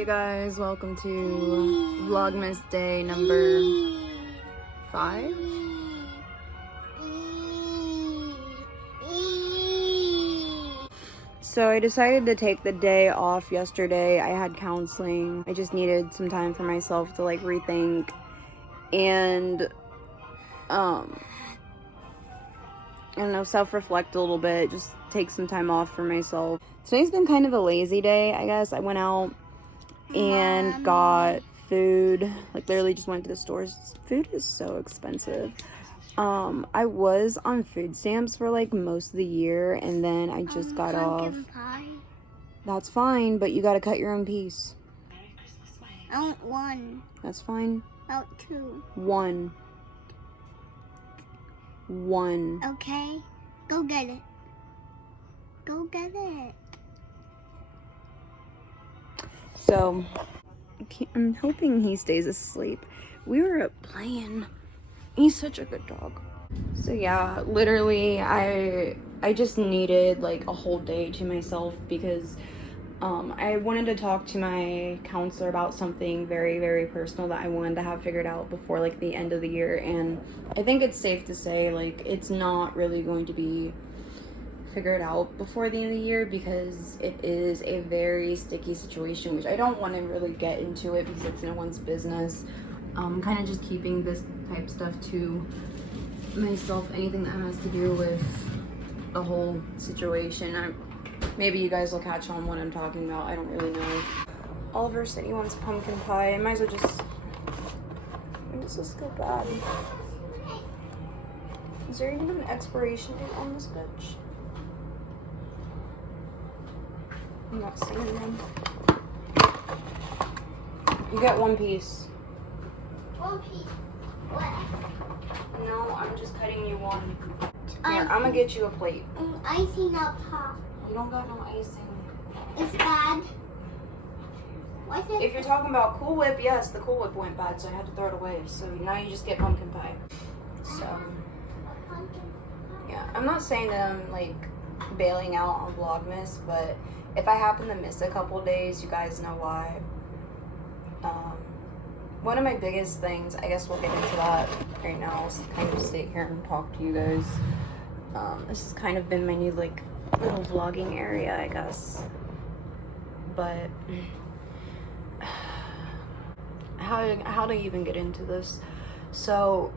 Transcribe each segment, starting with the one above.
Hey guys, welcome to Vlogmas day number 5. So I decided to take the day off yesterday. I had counseling. I just needed some time for myself to like rethink and I don't know, self-reflect a little bit, just take some time off for myself. Today's been kind of a lazy day, I guess. I went out and got food, like literally just went to the stores. Food is so expensive. I was on food stamps for like most of the year, and then I just got off. Pie. That's fine, but you gotta cut your own piece. I want one. That's fine. I want two. One. Okay, go get it. Go get it. So, I'm hoping he stays asleep. We were up playing. He's such a good dog. So yeah, literally, I just needed like a whole day to myself because I wanted to talk to my counselor about something very, very personal that I wanted to have figured out before like the end of the year. And I think it's safe to say like it's not really going to be figured out before the end of the year because it is a very sticky situation, which I don't want to really get into it because it's no one's business. Kind of just keeping this type stuff to myself, anything that has to do with the whole situation. Maybe you guys will catch on what I'm talking about. I don't really know. Oliver said he wants pumpkin pie. I might as well just... When does this go bad? Is there even an expiration date on this bitch? I'm not seeing them. You get one piece. One piece. What? No, I'm just cutting you one. Here, I'm gonna get you a plate. Icing up top. You don't got no icing. It's bad. What's it? If you're talking about Cool Whip, yes, the Cool Whip went bad, so I had to throw it away. So now you just get pumpkin pie. So, yeah. I'm not saying that I'm, like, bailing out on Vlogmas, but if I happen to miss a couple days, you guys know why. One of my biggest things, I guess we'll get into that right now. I'll kind of sit here and talk to you guys. This has kind of been my new, like, little vlogging area, I guess. But how to even get into this? So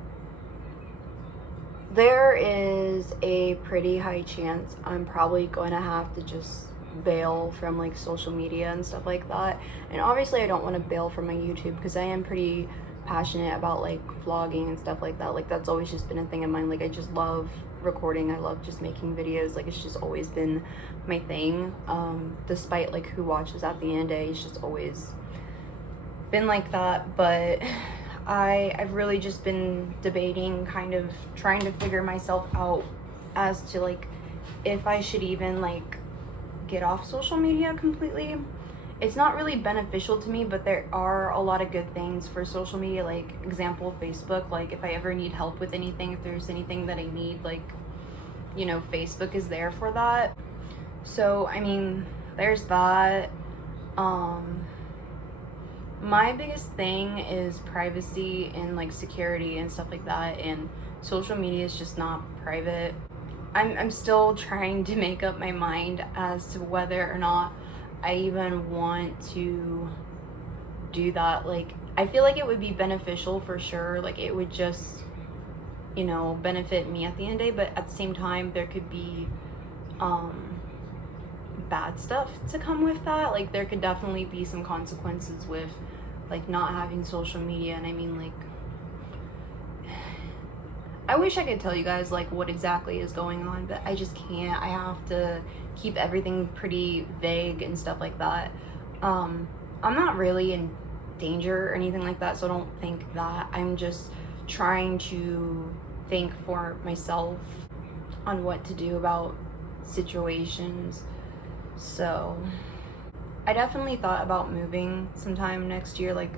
there is a pretty high chance I'm probably going to have to just bail from like social media and stuff like that. And obviously I don't want to bail from my YouTube because I am pretty passionate about like vlogging and stuff like that. Like that's always just been a thing of mine. Like I just love recording. I love just making videos. Like it's just always been my thing. Despite like who watches at the end of the day, it's just always been like that. But I've really just been debating, kind of trying to figure myself out as to like if I should even like get off social media completely. It's not really beneficial to me, but there are a lot of good things for social media, like example Facebook. Like if I ever need help with anything, if there's anything that I need, like, you know, Facebook is there for that. So I mean, there's that. My biggest thing is privacy and like security and stuff like that, and social media is just not private. I'm still trying to make up my mind as to whether or not I even want to do that. Like, I feel like it would be beneficial for sure. Like, it would just, you know, benefit me at the end of the day. But at the same time, there could be bad stuff to come with that. Like, there could definitely be some consequences with, like, not having social media. And I mean, like, I wish I could tell you guys like what exactly is going on, but I just can't. I have to keep everything pretty vague and stuff like that. I'm not really in danger or anything like that, so I don't think that. I'm just trying to think for myself on what to do about situations. So I definitely thought about moving sometime next year. Like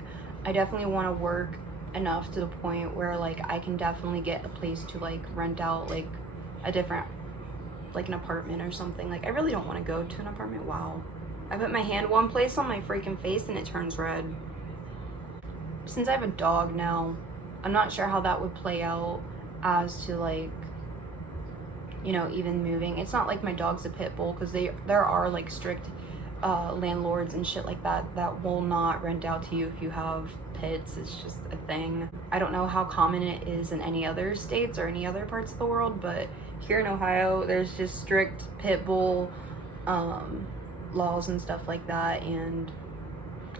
I definitely want to work enough to the point where like I can definitely get a place to like rent out like a different, like an apartment or something. Like I really don't want to go to an apartment. Wow, I put my hand one place on my freaking face and it turns red. Since I have a dog now, I'm not sure how that would play out as to like, you know, even moving. It's not like my dog's a pit bull, because there are like strict landlords and shit like that that will not rent out to you if you have pits. It's just a thing. I don't know how common it is in any other states or any other parts of the world, but here in Ohio there's just strict pit bull laws and stuff like that, and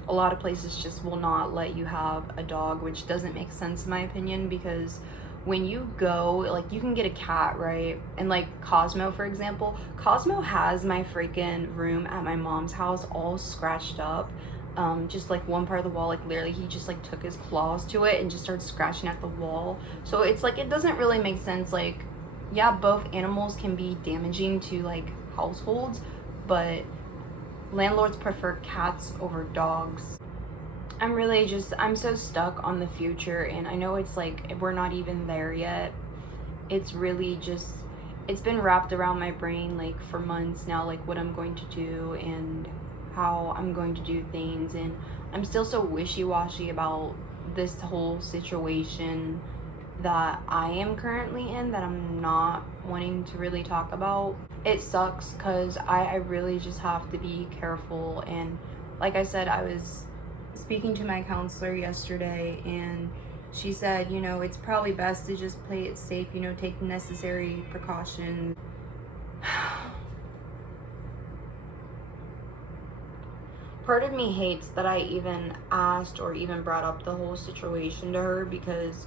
a lot of places just will not let you have a dog, which doesn't make sense in my opinion, because when you go, like, you can get a cat, right? And like Cosmo, for example, Cosmo has my freaking room at my mom's house all scratched up. Just like one part of the wall, like literally he just like took his claws to it and just started scratching at the wall. So it's like, it doesn't really make sense. Like, yeah, both animals can be damaging to like households, but landlords prefer cats over dogs. I'm so stuck on the future, and I know it's like we're not even there yet. It's really just, it's been wrapped around my brain like for months now, like what I'm going to do and how I'm going to do things, and I'm still so wishy-washy about this whole situation that I am currently in, that I'm not wanting to really talk about. It sucks because I really just have to be careful, and like I said, I was speaking to my counselor yesterday, and she said, you know, it's probably best to just play it safe, you know, take necessary precautions. Part of me hates that I even asked or even brought up the whole situation to her, because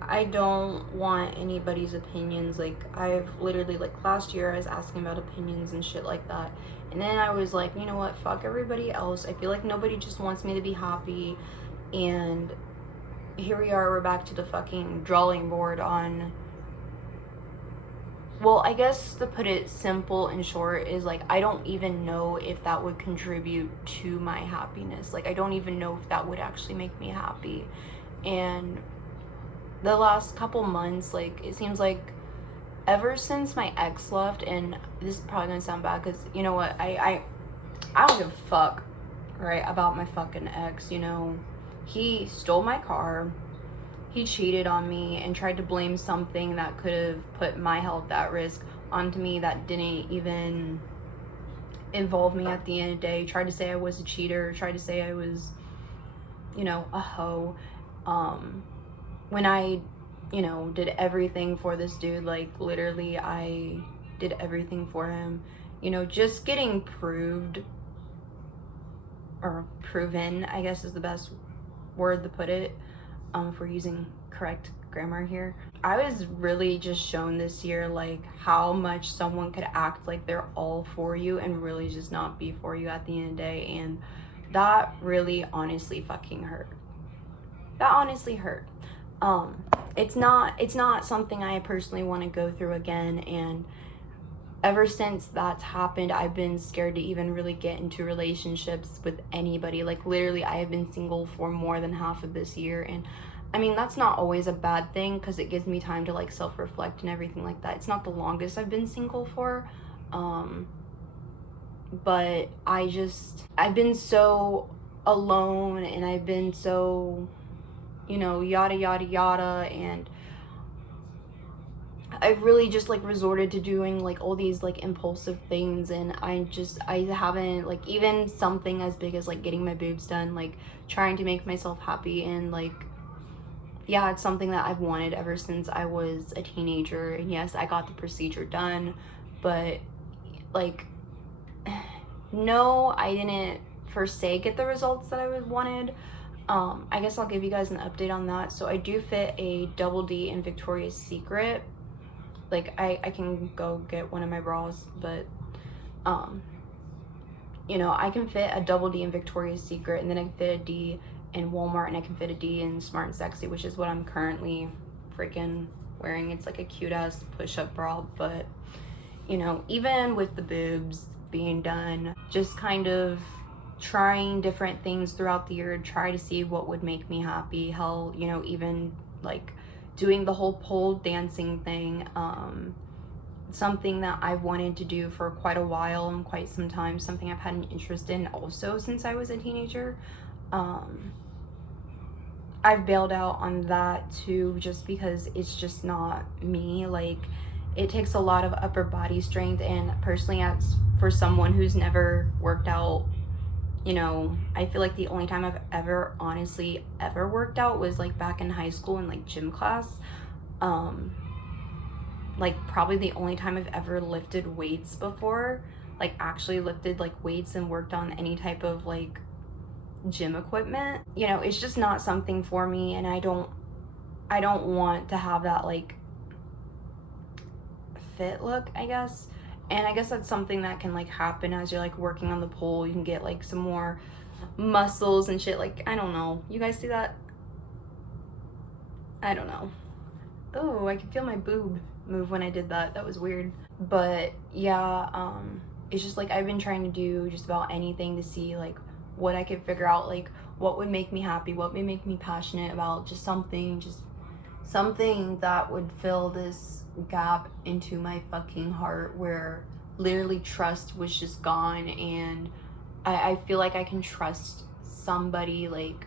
I don't want anybody's opinions. Like, I've literally, like, last year I was asking about opinions and shit like that, and then I was like, you know what, fuck everybody else. I feel like nobody just wants me to be happy, and here we are, we're back to the fucking drawing board on, well, I guess to put it simple and short is like, I don't even know if that would contribute to my happiness. Like, I don't even know if that would actually make me happy. And the last couple months, like, it seems like ever since my ex left, and this is probably gonna sound bad because, you know what, I don't give a fuck, right, about my fucking ex. You know, he stole my car, he cheated on me, and tried to blame something that could have put my health at risk onto me that didn't even involve me at the end of the day. Tried to say I was a cheater, tried to say I was, you know, a hoe, when I, you know, did everything for this dude. Like, literally, I did everything for him. You know, just getting proved, or proven, I guess is the best word to put it, if we're using correct grammar here. I was really just shown this year, like, how much someone could act like they're all for you and really just not be for you at the end of the day, and that really honestly fucking hurt. That honestly hurt. It's not something I personally want to go through again, and ever since that's happened, I've been scared to even really get into relationships with anybody. Like, literally, I have been single for more than half of this year, and I mean, that's not always a bad thing because it gives me time to like self-reflect and everything like that. It's not the longest I've been single for, but I've been so alone, and I've been so, you know, yada yada yada, and I've really just like resorted to doing like all these like impulsive things, and I haven't, like, even something as big as like getting my boobs done, like trying to make myself happy, and like, yeah, it's something that I've wanted ever since I was a teenager. And yes, I got the procedure done, but like, no, I didn't per se get the results that I wanted. I guess I'll give you guys an update on that. So I do fit a double D in Victoria's Secret. Like, I can go get one of my bras, but you know, I can fit a double D in Victoria's Secret, and then I can fit a D in Walmart, and I can fit a D in Smart and Sexy, which is what I'm currently freaking wearing. It's like a cute ass push-up bra. But you know, even with the boobs being done, just kind of trying different things throughout the year, try to see what would make me happy. Hell, you know, even like doing the whole pole dancing thing, something that I've wanted to do for quite a while and quite some time, something I've had an interest in also since I was a teenager. I've bailed out on that too, just because it's just not me. Like, it takes a lot of upper body strength, and personally, as for someone who's never worked out, you know, I feel like the only time I've ever honestly ever worked out was like back in high school in like gym class. Like probably the only time I've ever lifted weights before, like actually lifted like weights and worked on any type of like gym equipment. You know, it's just not something for me, and I don't want to have that like fit look, I guess. And I guess that's something that can like happen as you're like working on the pole. You can get like some more muscles and shit. Like, I don't know, you guys see that? I don't know. Oh, I could feel my boob move when I did that. That was weird. But yeah, it's just like I've been trying to do just about anything to see like what I could figure out, like what would make me happy, what would make me passionate about, just something that would fill this gap into my fucking heart where literally trust was just gone. And I feel like I can trust somebody. Like,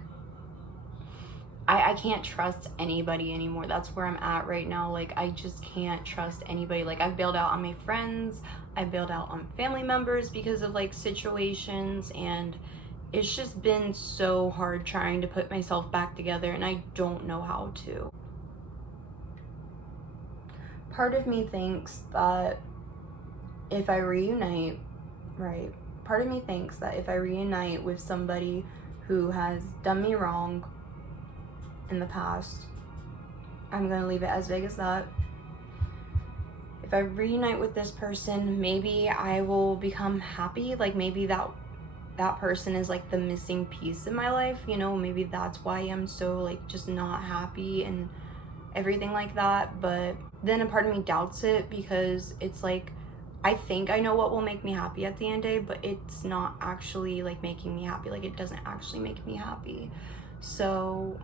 I can't trust anybody anymore. That's where I'm at right now. Like, I just can't trust anybody. Like, I've bailed out on my friends, I bailed out on family members because of like situations, and it's just been so hard trying to put myself back together, and I don't know how to. Part of me thinks that if I reunite, right? Part of me thinks that if I reunite with somebody who has done me wrong in the past, I'm gonna leave it as vague as that. If I reunite with this person, maybe I will become happy. Like, maybe that person is like the missing piece in my life, you know? Maybe that's why I'm so like just not happy and everything like that. But then a part of me doubts it, because it's like I think I know what will make me happy at the end of the day, but it's not actually like making me happy. Like, it doesn't actually make me happy. So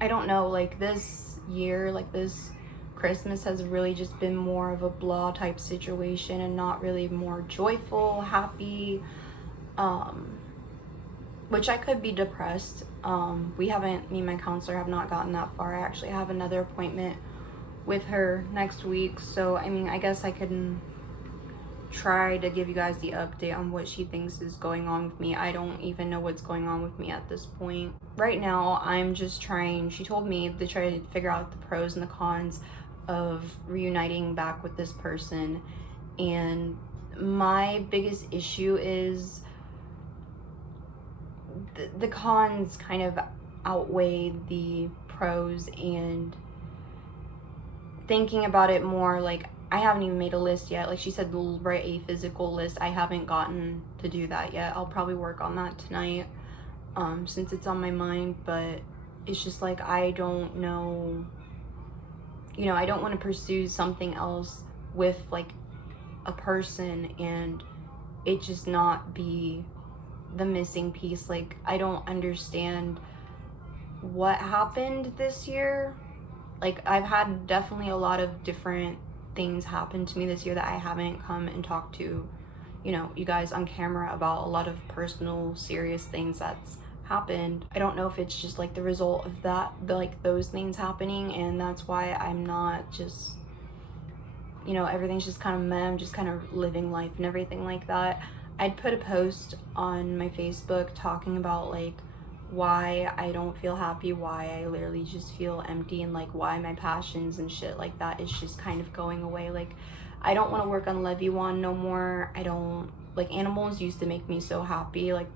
I don't know, like this year, like this Christmas has really just been more of a blah type situation and not really more joyful, happy, which I could be depressed. Me and my counselor have not gotten that far. I actually have another appointment with her next week, so I mean, I guess I can try to give you guys the update on what she thinks is going on with me. I don't even know what's going on with me at this point. Right now, I'm just trying, she told me to try to figure out the pros and the cons of reuniting back with this person, and my biggest issue is the cons kind of outweigh the pros. And thinking about it more, like, I haven't even made a list yet. Like she said, write a physical list. I haven't gotten to do that yet. I'll probably work on that tonight, since it's on my mind. But it's just like, I don't know, you know, I don't want to pursue something else with like a person and it just not be the missing piece. Like, I don't understand what happened this year. Like, I've had definitely a lot of different things happen to me this year that I haven't come and talked to, you know, you guys on camera about. A lot of personal, serious things that's happened. I don't know if it's just like the result of that, like those things happening, and that's why I'm not just, you know, everything's just kind of meh. I'm just kind of living life and everything like that. I'd put a post on my Facebook talking about like why I don't feel happy, why I literally just feel empty, and like why my passions and shit like that is just kind of going away. Like, I don't want to work on Leviwan no more. I don't, like, animals used to make me so happy. Like,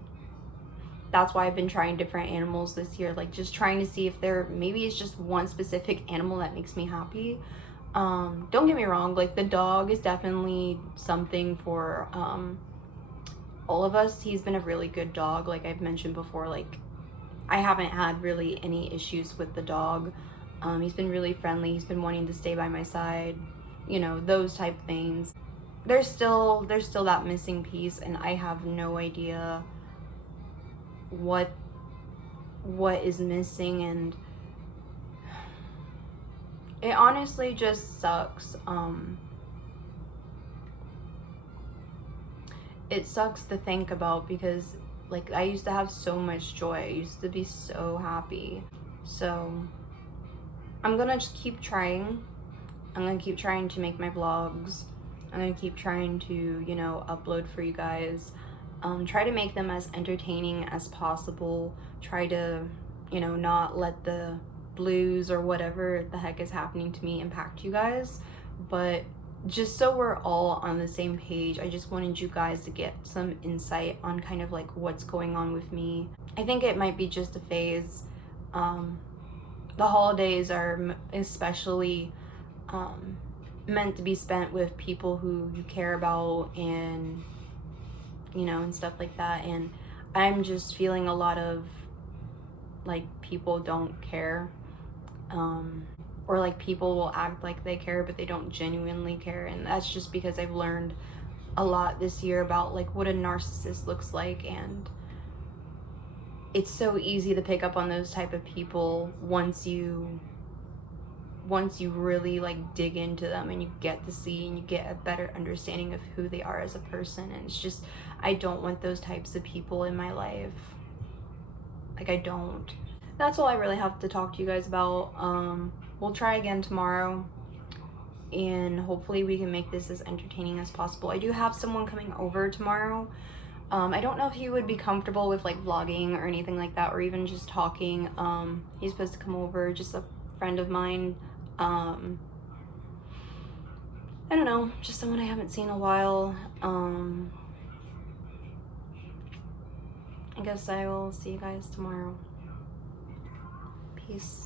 that's why I've been trying different animals this year, like just trying to see if maybe it's just one specific animal that makes me happy. Don't get me wrong, like the dog is definitely something for all of us. He's been a really good dog, like I've mentioned before. Like, I haven't had really any issues with the dog. He's been really friendly. He's been wanting to stay by my side, you know, those type things. There's still that missing piece, and I have no idea what is missing. And it honestly just sucks. It sucks to think about because like I used to have so much joy. I used to be so happy. So I'm gonna just keep trying. I'm gonna keep trying to make my vlogs. I'm gonna keep trying to, you know, upload for you guys. Try to make them as entertaining as possible. Try to, you know, not let the blues or whatever the heck is happening to me impact you guys. But just so we're all on the same page, I just wanted you guys to get some insight on kind of like what's going on with me. I think it might be just a phase. The holidays are especially meant to be spent with people who you care about and, you know, and stuff like that. And I'm just feeling a lot of like people don't care. Or like people will act like they care but they don't genuinely care, and that's just because I've learned a lot this year about like what a narcissist looks like, and it's so easy to pick up on those type of people once you really like dig into them and you get to see and you get a better understanding of who they are as a person. And it's just, I don't want those types of people in my life. Like, I don't. That's all I really have to talk to you guys about. We'll try again tomorrow, and hopefully we can make this as entertaining as possible. I do have someone coming over tomorrow. I don't know if he would be comfortable with like vlogging or anything like that, or even just talking. He's supposed to come over, just a friend of mine. I don't know, just someone I haven't seen in a while. I guess I will see you guys tomorrow. Peace.